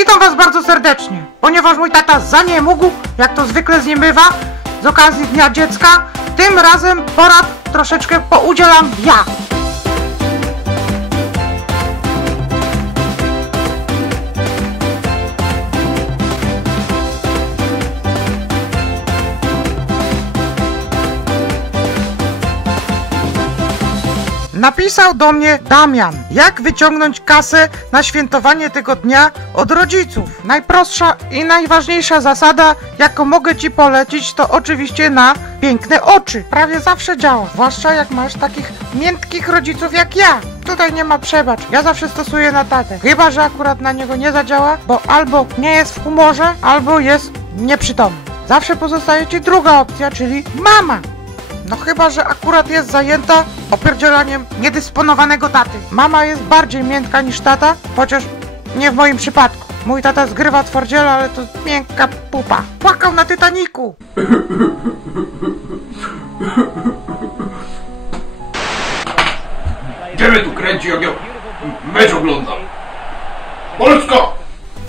Witam was bardzo serdecznie. Ponieważ mój tata za nie mógł, jak to zwykle z nim bywa, z okazji Dnia Dziecka, tym razem porad troszeczkę poudzielam ja. Napisał do mnie Damian, jak wyciągnąć kasę na świętowanie tego dnia od rodziców. Najprostsza i najważniejsza zasada, jaką mogę ci polecić, to oczywiście na piękne oczy. Prawie zawsze działa, zwłaszcza jak masz takich miękkich rodziców jak ja. Tutaj nie ma przebacz, ja zawsze stosuję na tatę. Chyba, że akurat na niego nie zadziała, bo albo nie jest w humorze, albo jest nieprzytomny. Zawsze pozostaje ci druga opcja, czyli mama. No chyba, że akurat jest zajęta opierdzielaniem niedysponowanego taty. Mama jest bardziej miękka niż tata, chociaż nie w moim przypadku. Mój tata zgrywa twardziela, ale to miękka pupa. Płakał na Titaniku. Gdzie mnie tu kręci, jak ja mecz oglądam? Polska!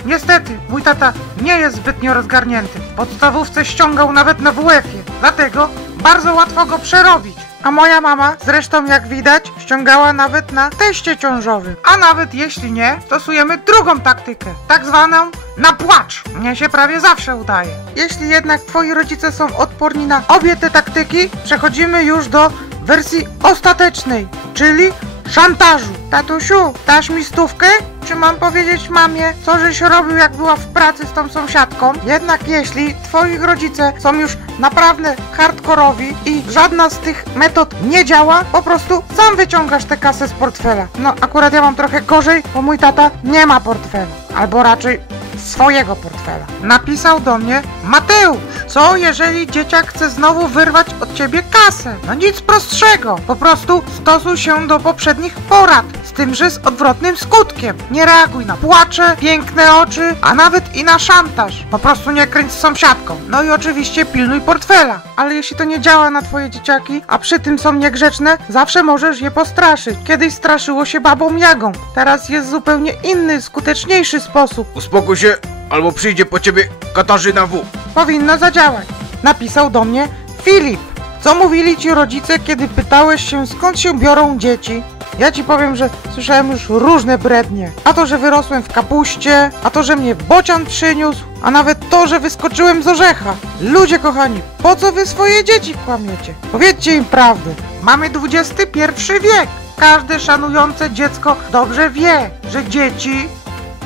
Niestety, mój tata nie jest zbytnio rozgarnięty. W podstawówce ściągał nawet na WF-ie, dlatego bardzo łatwo go przerobić. A moja mama, zresztą jak widać, ściągała nawet na teście ciążowym. A nawet jeśli nie, stosujemy drugą taktykę, tak zwaną na płacz. Mnie się prawie zawsze udaje. Jeśli jednak twoi rodzice są odporni na obie te taktyki, przechodzimy już do wersji ostatecznej, czyli szantażu. Tatusiu, dasz mi stówkę? Czy mam powiedzieć mamie, co żeś robił jak była w pracy z tą sąsiadką? Jednak jeśli twoi rodzice są już naprawdę hardkorowi i żadna z tych metod nie działa, po prostu sam wyciągasz tę kasę z portfela. No akurat ja mam trochę gorzej, bo mój tata nie ma portfela. Albo raczej swojego portfela. Napisał do mnie Mateusz, co jeżeli dzieciak chce znowu wyrwać od ciebie kasę? No nic prostszego, po prostu stosuj się do poprzednich porad, z tym, że z odwrotnym skutkiem. Nie reaguj na płacze, piękne oczy, a nawet i na szantaż. Po prostu nie kręć z sąsiadką. No i oczywiście pilnuj portfela. Ale jeśli to nie działa na twoje dzieciaki, a przy tym są niegrzeczne, zawsze możesz je postraszyć. Kiedyś straszyło się babą Jagą. Teraz jest zupełnie inny, skuteczniejszy sposób. Uspokój się, albo przyjdzie po ciebie Katarzyna W. powinno zadziałać. Napisał do mnie Filip. Co mówili ci rodzice, kiedy pytałeś się skąd się biorą dzieci? Ja ci powiem, że słyszałem już różne brednie. A to, że wyrosłem w kapuście, a to, że mnie bocian przyniósł, a nawet to, że wyskoczyłem z orzecha. Ludzie kochani, po co wy swoje dzieci kłamiecie? Powiedzcie im prawdę. Mamy XXI wiek. Każde szanujące dziecko dobrze wie, że dzieci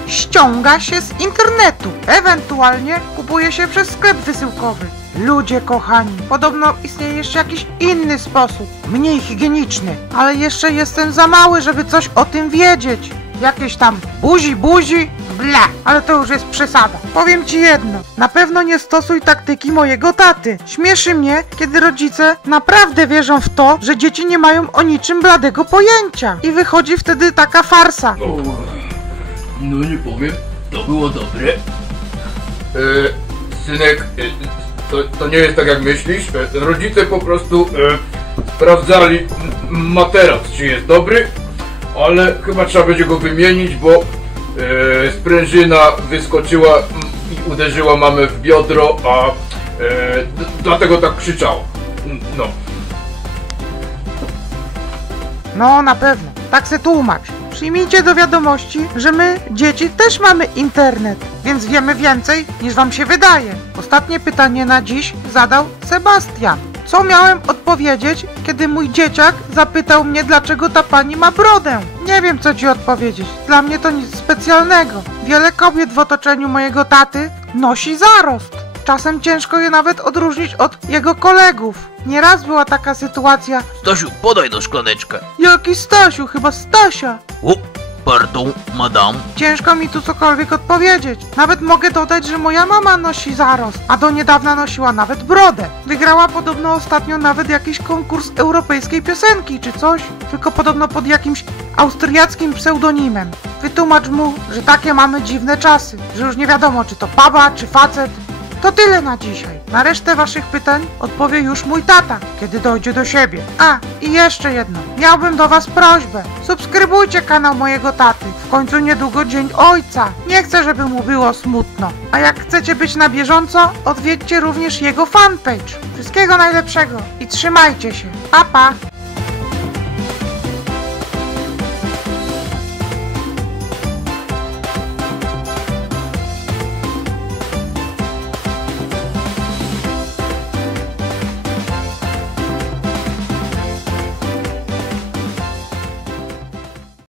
ściąga się z internetu. Ewentualnie kupuje się przez sklep wysyłkowy. Ludzie kochani, podobno istnieje jeszcze jakiś inny sposób, mniej higieniczny, ale jeszcze jestem za mały, żeby coś o tym wiedzieć. Jakieś tam buzi, buzi, bla, ale to już jest przesada. Powiem ci jedno, na pewno nie stosuj taktyki mojego taty. Śmieszy mnie, kiedy rodzice naprawdę wierzą w to, że dzieci nie mają o niczym bladego pojęcia. I wychodzi wtedy taka farsa. No nie powiem, to było dobre. E, synek, e, to, to nie jest tak jak myślisz. E, rodzice po prostu e, sprawdzali materac, czy jest dobry, ale chyba trzeba będzie go wymienić, bo e, sprężyna wyskoczyła i uderzyła mamę w biodro, a e, dlatego tak krzyczała. N- No. No, na pewno. Tak se tłumacz. Przyjmijcie do wiadomości, że my, dzieci, też mamy internet, więc wiemy więcej niż wam się wydaje. Ostatnie pytanie na dziś zadał Sebastian. Co miałem odpowiedzieć, kiedy mój dzieciak zapytał mnie, dlaczego ta pani ma brodę? Nie wiem, co ci odpowiedzieć. Dla mnie to nic specjalnego. Wiele kobiet w otoczeniu mojego taty nosi zarost. Czasem ciężko je nawet odróżnić od jego kolegów. Nieraz była taka sytuacja, Stasiu, podaj do szklaneczkę. Jaki Stasiu? Chyba Stasia. O, pardon, madame. Ciężko mi tu cokolwiek odpowiedzieć. Nawet mogę dodać, że moja mama nosi zarost, a do niedawna nosiła nawet brodę. Wygrała podobno ostatnio nawet jakiś konkurs europejskiej piosenki czy coś, tylko podobno pod jakimś austriackim pseudonimem. Wytłumacz mu, że takie mamy dziwne czasy, że już nie wiadomo czy to baba czy facet. To tyle na dzisiaj. Na resztę waszych pytań odpowie już mój tata, kiedy dojdzie do siebie. A, i jeszcze jedno. Miałbym do was prośbę. Subskrybujcie kanał mojego taty. W końcu niedługo Dzień Ojca. Nie chcę, żeby mu było smutno. A jak chcecie być na bieżąco, odwiedźcie również jego fanpage. Wszystkiego najlepszego i trzymajcie się. Pa, pa!